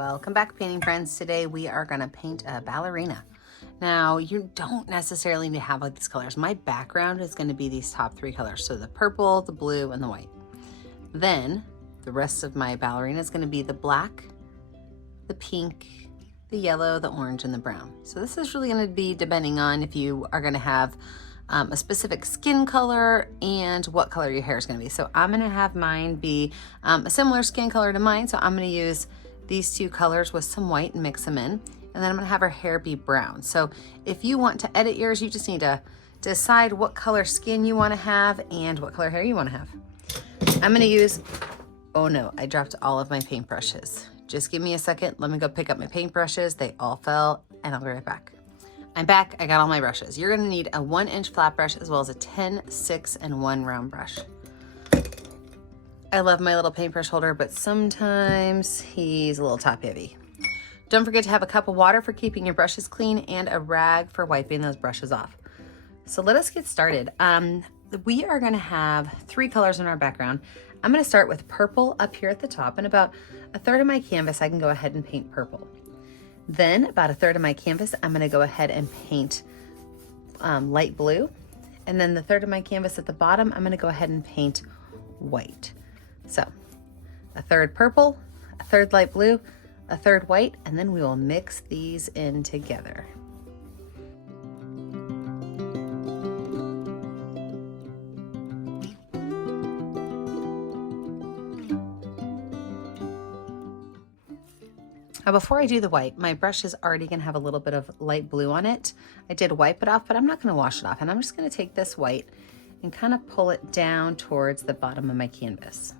Welcome back, painting friends. Today we are going to paint a ballerina. Now, you don't necessarily need to have like these colors. My background is going to be these top three colors. So the purple, the blue, and the white. Then the rest of my ballerina is going to be the black, the pink, the yellow, the orange, and the brown. So this is really going to be depending on if you are going to have a specific skin color and what color your hair is going to be. So I'm going to have mine be a similar skin color to mine. So I'm going to use these two colors with some white and mix them in. And then I'm going to have her hair be brown. So if you want to edit yours, you just need to decide what color skin you want to have and what color hair you want to have. I'm going to use, oh no, I dropped all of my paintbrushes. Just give me a second. Let me go pick up my paintbrushes. They all fell and I'll be right back. I'm back. I got all my brushes. You're going to need a 1-inch flat brush as well as a 10, 6, and 1 round brush. I love my little paintbrush holder, but sometimes he's a little top heavy. Don't forget to have a cup of water for keeping your brushes clean and a rag for wiping those brushes off. So let us get started. We are going to have 3 colors in our background. I'm going to start with purple up here at the top, and about a third of my canvas I can go ahead and paint purple. Then about a third of my canvas, I'm going to go ahead and paint light blue. And then the third of my canvas at the bottom, I'm going to go ahead and paint white. So a third purple, a third light blue, a third white, and then we will mix these in together. Now before I do the white, my brush is already going to have a little bit of light blue on it. I did wipe it off, but I'm not going to wash it off. And I'm just going to take this white and kind of pull it down towards the bottom of my canvas.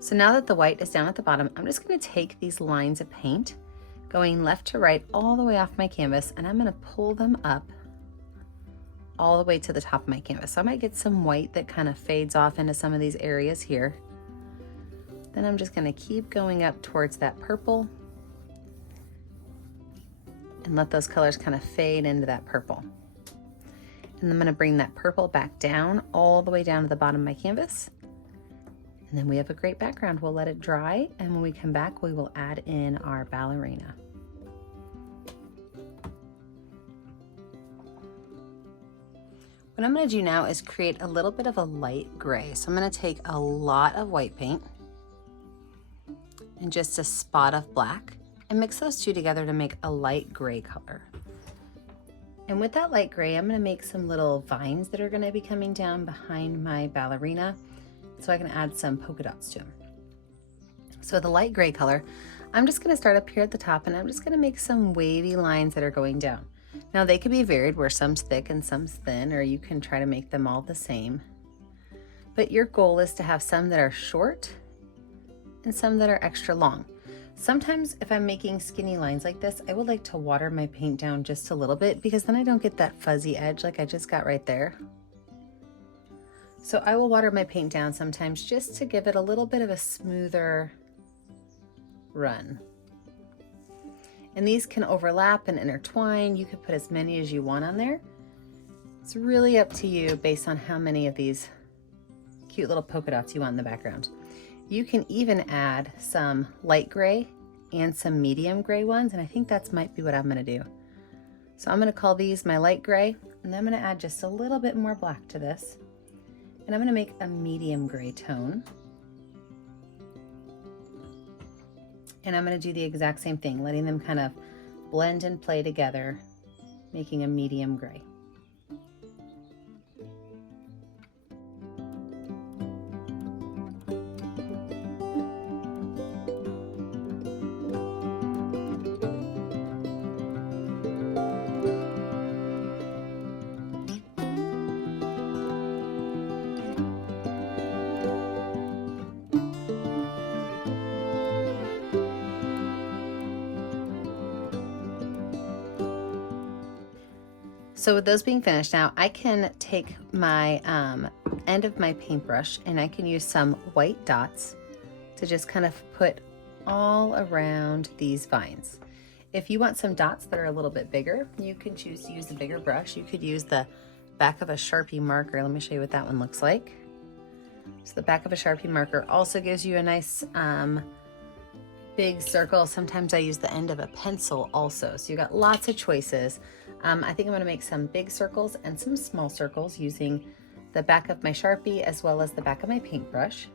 So now that the white is down at the bottom, I'm just going to take these lines of paint going left to right all the way off my canvas, and I'm going to pull them up all the way to the top of my canvas. So I might get some white that kind of fades off into some of these areas here. Then I'm just going to keep going up towards that purple and let those colors kind of fade into that purple. And I'm going to bring that purple back down all the way down to the bottom of my canvas. And then we have a great background. We'll let it dry, and when we come back, we will add in our ballerina. What I'm going to do now is create a little bit of a light gray. So I'm going to take a lot of white paint and just a spot of black and mix those two together to make a light gray color. And with that light gray, I'm going to make some little vines that are going to be coming down behind my ballerina so I can add some polka dots to them. So the light gray color, I'm just going to start up here at the top, and I'm just going to make some wavy lines that are going down. Now they could be varied where some's thick and some's thin, or you can try to make them all the same. But your goal is to have some that are short and some that are extra long. Sometimes if I'm making skinny lines like this, I would like to water my paint down just a little bit, because then I don't get that fuzzy edge like I just got right there. So I will water my paint down sometimes just to give it a little bit of a smoother run. And these can overlap and intertwine. You could put as many as you want on there. It's really up to you based on how many of these cute little polka dots you want in the background. You can even add some light gray and some medium gray ones, and I think that's might be what I'm going to do. So I'm going to call these my light gray, and then I'm going to add just a little bit more black to this, and I'm going to make a medium gray tone. And I'm going to do the exact same thing, letting them kind of blend and play together, making a medium gray. So with those being finished now, I can take my end of my paintbrush and I can use some white dots to just kind of put all around these vines. If you want some dots that are a little bit bigger, you can choose to use a bigger brush. You could use the back of a Sharpie marker. Let me show you what that one looks like. So the back of a Sharpie marker also gives you a nice big circle. Sometimes I use the end of a pencil also. So you got lots of choices. I think I'm gonna make some big circles and some small circles using the back of my Sharpie as well as the back of my paintbrush.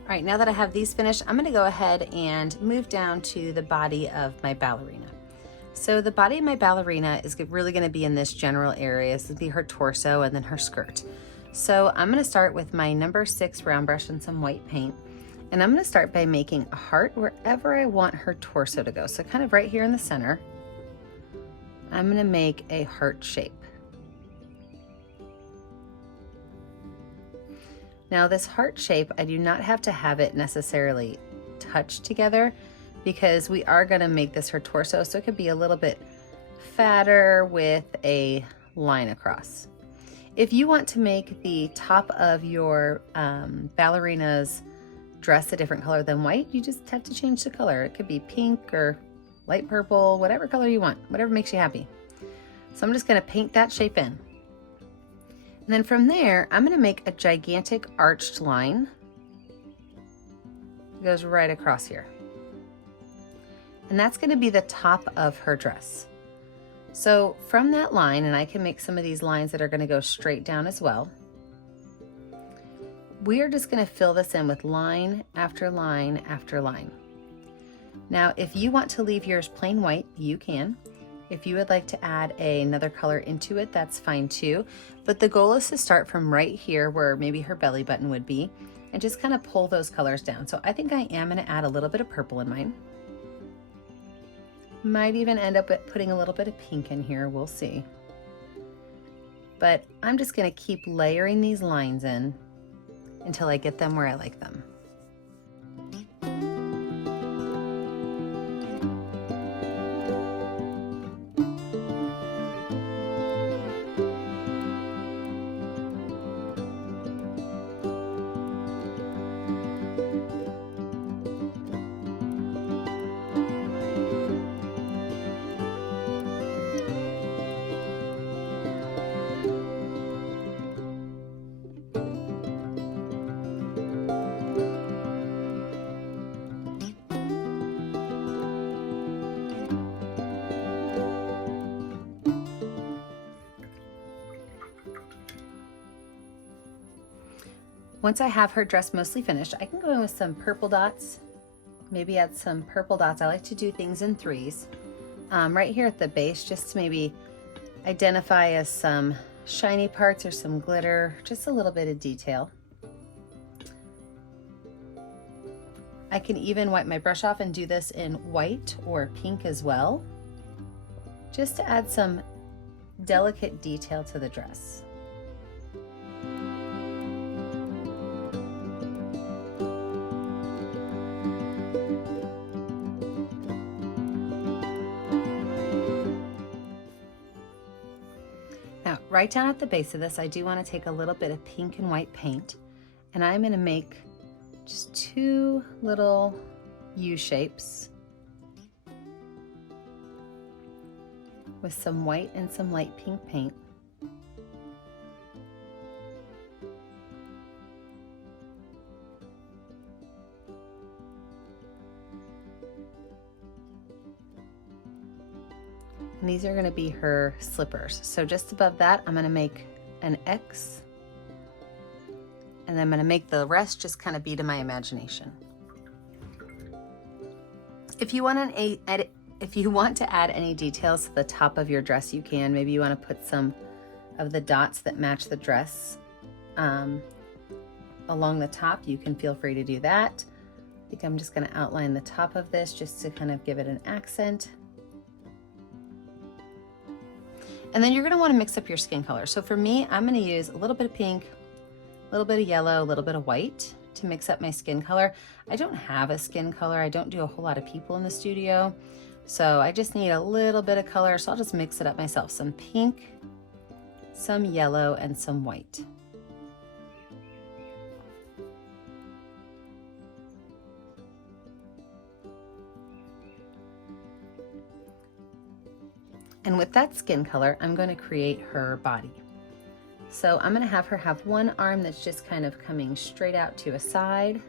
All right, now that I have these finished, I'm gonna go ahead and move down to the body of my ballerina. So the body of my ballerina is really gonna be in this general area. This would be her torso and then her skirt. So I'm gonna start with my number 6 round brush and some white paint. And I'm gonna start by making a heart wherever I want her torso to go. So kind of right here in the center, I'm gonna make a heart shape. Now this heart shape, I do not have to have it necessarily touch together because we are gonna make this her torso, so it could be a little bit fatter with a line across. If you want to make the top of your ballerina's dress a different color than white, you just have to change the color. It could be pink or light purple, whatever color you want, whatever makes you happy. So I'm just gonna paint that shape in. And then from there, I'm gonna make a gigantic arched line. It goes right across here. And that's gonna be the top of her dress. So from that line, and I can make some of these lines that are gonna go straight down as well, we are just gonna fill this in with line after line after line. Now, if you want to leave yours plain white, you can. If you would like to add another color into it, that's fine too. But the goal is to start from right here where maybe her belly button would be and just kind of pull those colors down. So I think I am gonna add a little bit of purple in mine. Might even end up putting a little bit of pink in here, we'll see. But I'm just gonna keep layering these lines in until I get them where I like them. Once I have her dress mostly finished, I can go in with some purple dots, maybe add some purple dots. I like to do things in 3s. Right here at the base, just to maybe identify as some shiny parts or some glitter, just a little bit of detail. I can even wipe my brush off and do this in white or pink as well, just to add some delicate detail to the dress. Now, right down at the base of this, I do want to take a little bit of pink and white paint, and I'm going to make just 2 little U shapes with some white and some light pink paint. And these are going to be her slippers. So just above that, I'm going to make an X, and then I'm going to make the rest just kind of be to my imagination. If you want to add any details to the top of your dress, you can. Maybe you want to put some of the dots that match the dress along the top. You can feel free to do that. I think I'm just going to outline the top of this just to kind of give it an accent. And then you're going to want to mix up your skin color. So for me, I'm going to use a little bit of pink, a little bit of yellow, a little bit of white to mix up my skin color. I don't have a skin color. I don't do a whole lot of people in the studio. So I just need a little bit of color. So I'll just mix it up myself. Some pink, some yellow, and some white. And with that skin color, I'm going to create her body. So I'm going to have her have one arm that's just kind of coming straight out to a side.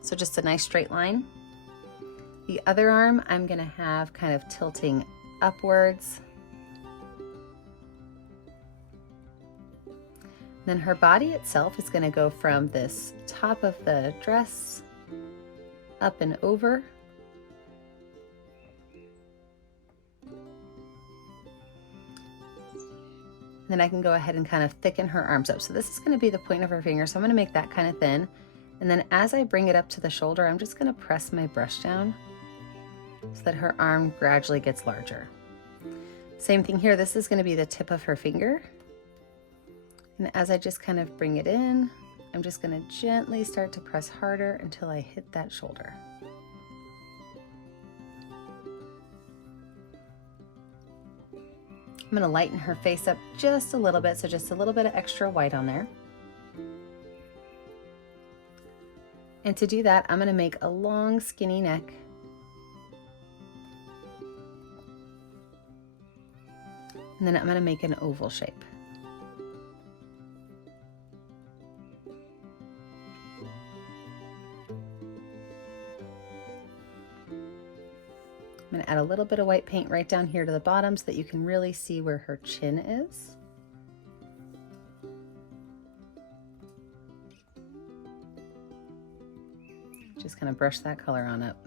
So just a nice straight line. The other arm I'm going to have kind of tilting upwards. Then her body itself is going to go from this top of the dress up and over. Then I can go ahead and kind of thicken her arms up. So this is going to be the point of her finger. So I'm going to make that kind of thin. And then as I bring it up to the shoulder, I'm just going to press my brush down so that her arm gradually gets larger. Same thing here. This is going to be the tip of her finger. And as I just kind of bring it in, I'm just going to gently start to press harder until I hit that shoulder. I'm going to lighten her face up just a little bit, so just a little bit of extra white on there. And to do that, I'm going to make a long skinny neck. And then I'm going to make an oval shape. I'm going to add a little bit of white paint right down here to the bottom so that you can really see where her chin is. Just kind of brush that color on up.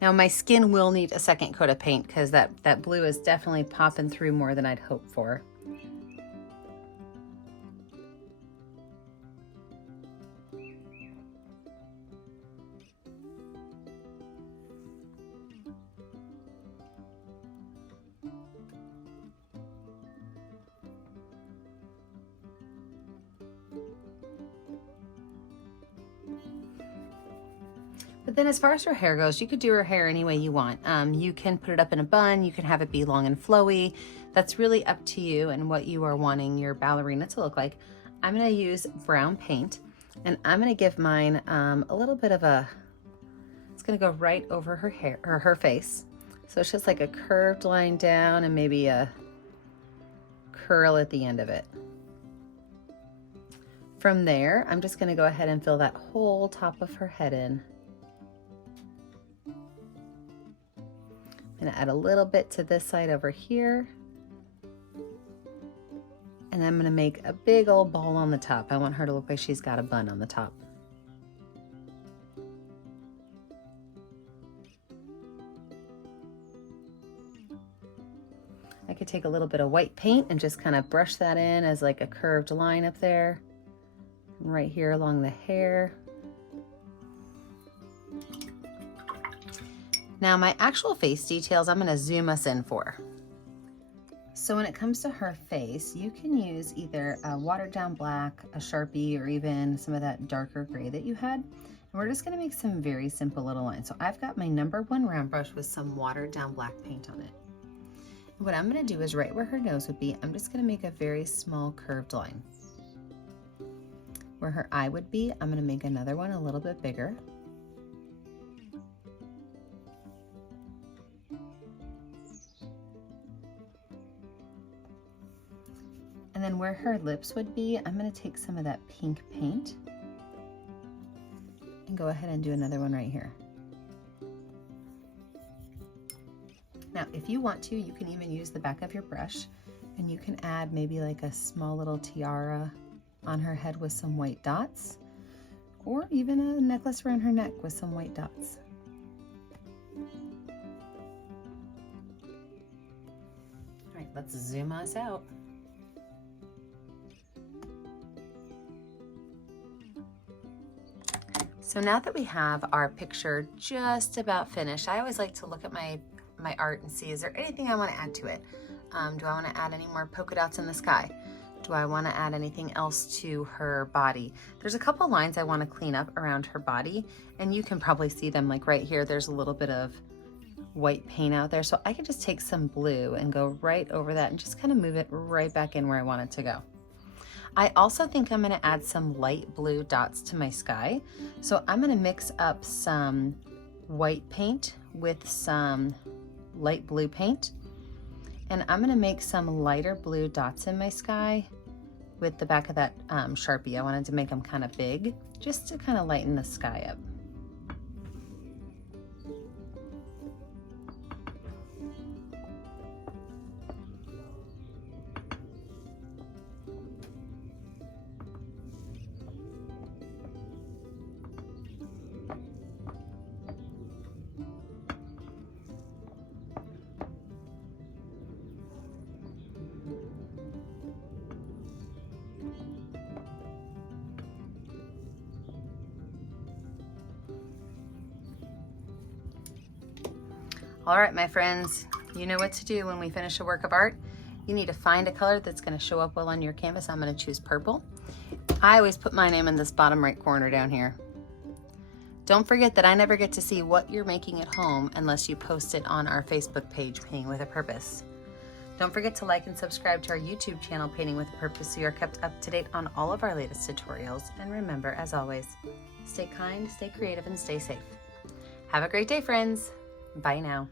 Now my skin will need a second coat of paint because that blue is definitely popping through more than I'd hoped for. But then as far as her hair goes, you could do her hair any way you want. You can put it up in a bun, you can have it be long and flowy. That's really up to you and what you are wanting your ballerina to look like. I'm gonna use brown paint and I'm gonna give mine a little bit of it's gonna go right over her hair or her face. So it's just like a curved line down and maybe a curl at the end of it. From there, I'm just gonna go ahead and fill that whole top of her head in. I'm gonna add a little bit to this side over here. And I'm gonna make a big old ball on the top. I want her to look like she's got a bun on the top. I could take a little bit of white paint and just kind of brush that in as like a curved line up there. And right here along the hair. Now my actual face details, I'm gonna zoom us in for. So when it comes to her face, you can use either a watered down black, a Sharpie, or even some of that darker gray that you had. And we're just gonna make some very simple little lines. So I've got my #1 round brush with some watered down black paint on it. And what I'm gonna do is right where her nose would be, I'm just gonna make a very small curved line. Where her eye would be, I'm gonna make another one a little bit bigger. And then where her lips would be, I'm going to take some of that pink paint and go ahead and do another one right here. Now, if you want to, you can even use the back of your brush and you can add maybe like a small little tiara on her head with some white dots, or even a necklace around her neck with some white dots. All right, let's zoom us out. So now that we have our picture just about finished, I always like to look at my art and see, is there anything I want to add to it? Do I want to add any more polka dots in the sky? Do Do I want to add anything else to her body? There's a couple lines I want to clean up around her body, and you can probably see them, like right here, there's a little bit of white paint out there. So I can just take some blue and go right over that and just kind of move it right back in where I want it to go. I also think I'm going to add some light blue dots to my sky. So I'm going to mix up some white paint with some light blue paint. And I'm going to make some lighter blue dots in my sky with the back of that Sharpie. I wanted to make them kind of big, just to kind of lighten the sky up. All right, my friends, you know what to do when we finish a work of art. You need to find a color that's going to show up well on your canvas. I'm going to choose purple. I always put my name in this bottom right corner down here. Don't forget that I never get to see what you're making at home unless you post it on our Facebook page, Painting with a Purpose. Don't forget to like and subscribe to our YouTube channel, Painting with a Purpose, so you're kept up to date on all of our latest tutorials. And remember, as always, stay kind, stay creative, and stay safe. Have a great day, friends. Bye now.